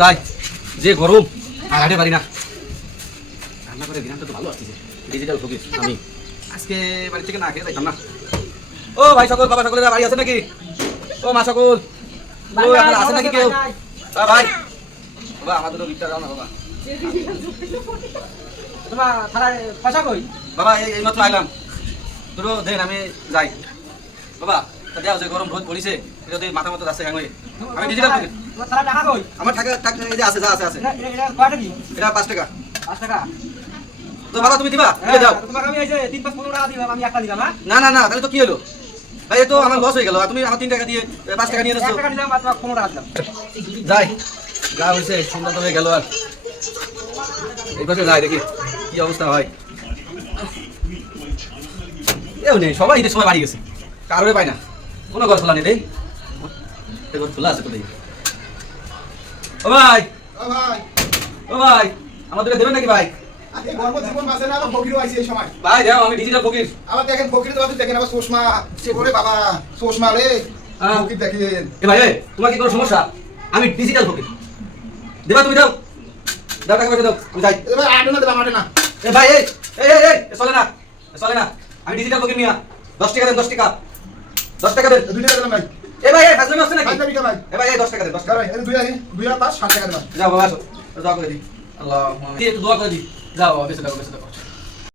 যাই যে গরম আর হাঁটে পারি না। রান্না করে দিনামটা তো ভালো আসছে, ডিজিটাল ফকির। আমি আজকে বাড়ি থেকে না খেয়ে যাইতাম না। ও ভাই সকল, বাবা সকলের বাড়ি আছে নাকি? ও মা সকল, ও আপনারা আছে নাকি কেউ? ভাই বাবা আমাদের বিটটা দাও না বাবা। তোমার থানায় পয়সা কই? বাবা এই মাত্র আইলাম, দুটো দেন আমি যাই। বাবা দেওয়া যে গরম রোদ পড়িছে, এটা মাথা মতো যাচ্ছে হয়ে। আমি ডিজিটাল ফকির। তোমার থানায় টাকা কই? আমার টাকা টাকা এই যে আছে, যা আছে আছে। এটা কয়টা কি? এটা 5 টাকা। 5 টাকা। তো বাবা তুমি দিবা? দিয়ে দাও। তোমাকে আমি এই যে 3-5-15 টাকা দিলাম, আমি একটা দিলাম। হ্যাঁ না না না, তাহলে তো কি হলো ভাই? তো আমার লস হয়ে গেল। তুমি আমার 3 টাকা দিয়ে 5 টাকা নিয়ে নিছো। 1 টাকা দিলাম আর তোমাকে 15 টাকা দিলাম। যাই যা হয়েছে সুন্দর তো হয়ে গেল। আর এই পাশে যাই দেখি কি অবস্থা হয়। এও নেই, সবাই ঈদের সময় বাড়ি গেছে, কারোরে পাই না, কোনো ঘর খোলা নেই। দেই ঘর খোলা আছে তো দেই। ও ভাই, ও ভাই, ও ভাই আমাদের দেবেন নাকি ভাই? এই গর্ব জীবন বাঁচে না, আবার ফকিরও আইছে এই সময়। ভাই যাও, আমি ডিজিটাল ফকির। আবার দেখেন ফকির তো দেখেন, আবার চশমা সে করে বাবা, চশমা রে ফকির দেখেন। এ ভাই তোমার কি কোনো সমস্যা? আমি ডিজিটাল ফকির। দেবা তুমি? দাও দাও, টাকা পয়সা দাও, আমি যাই। এবার আটে না, দিলাম আটে না। এ ভাই এই এই এই এই চলে না, চলে না। আমি ডিজিটাল ফকির মিয়া। 10 টাকা দেন, 10 টাকা, 10 টাকা দেন। 2 টাকা দিলাম ভাই। এ ভাই এই ফাজলামি হচ্ছে নাকি? পাঁচ টাকা ভাই। এ ভাই এই 10 টাকা দেন, 10 দাও টাকা। ভাই, এই 2 আর 5 7 টাকা দিলাম। যাও বাবা আসো, দোয়া করে দিই। আল্লাহ দিয়ে একটু দোয়া করে দিই। যাও বাবা, বেঁচে থাকো, বেঁচে থাকো।